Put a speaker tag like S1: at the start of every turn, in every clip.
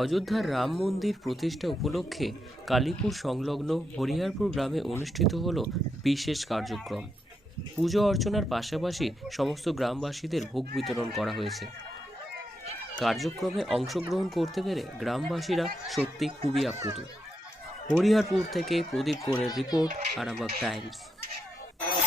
S1: অযোধ্যার রাম মন্দির প্রতিষ্ঠা উপলক্ষে কালীপুর সংলগ্ন হরিহরপুর গ্রামে অনুষ্ঠিত হলো বিশেষ কার্যক্রম। পুজো অর্চনার পাশাপাশি সমস্ত গ্রামবাসীদের ভোগ বিতরণ করা হয়েছে। কার্যক্রমে অংশগ্রহণ করতে পেরে গ্রামবাসীরা সত্যি খুবই আপ্লুত। হরিহরপুর থেকে প্রদীপ গোরের রিপোর্ট, আরামবাগ টাইমস।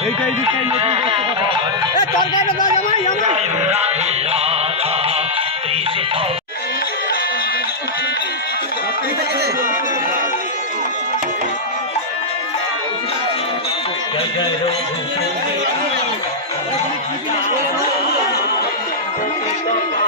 S2: এইটাই দিকটাই নতুন তরকারি জামাই জামাই Thank you.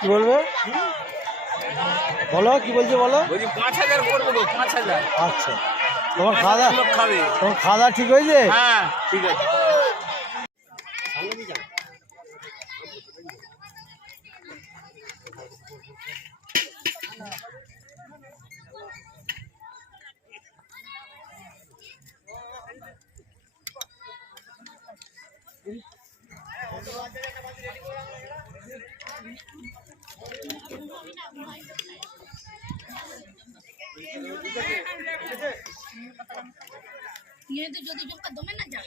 S3: কি বলব? বলো কি বলছো বলো?
S4: বলছি পাঁচ হাজার করব গো পাঁচ হাজার।
S3: আচ্ছা। তোমার খাওয়া দাওয়া
S4: খাবে।
S3: তোমার খাওয়া দাওয়া ঠিক হয়েছে?
S4: হ্যাঁ ঠিক আছে।
S5: ये तो जो जो कदम में ना जा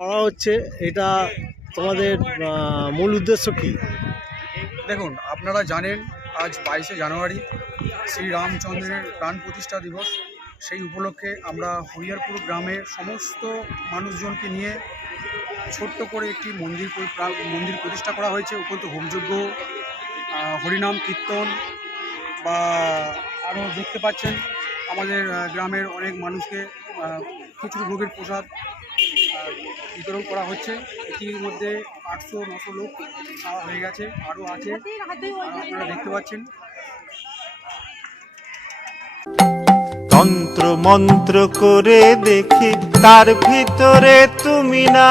S3: করা হচ্ছে এটা তোমাদের মূল উদ্দেশ্য কি?
S6: দেখুন, আপনারা জানেন আজ বাইশে জানুয়ারি শ্রী রামচন্দ্রের প্রাণ প্রতিষ্ঠা দিবস। সেই উপলক্ষে আমরা হরিয়ারপুর গ্রামের সমস্ত মানুষজনকে নিয়ে ছোট্ট করে একটি মন্দির মন্দির প্রতিষ্ঠা করা হয়েছে। উপরন্ত হোমযজ্ঞ হরিনাম কীর্তন বা আরও দেখতে পাচ্ছেন। আমাদের গ্রামের অনেক মানুষকে খিচুড়ি ভোগের প্রসাদ বিতরণ করা হচ্ছে। এটির মধ্যে আটশো, নশো লোক হয়ে গেছে, আরও আছে আপনারা দেখতে পাচ্ছেন।
S7: তন্ত্র মন্ত্র করে দেখি, তার ভিতরে তুমি না।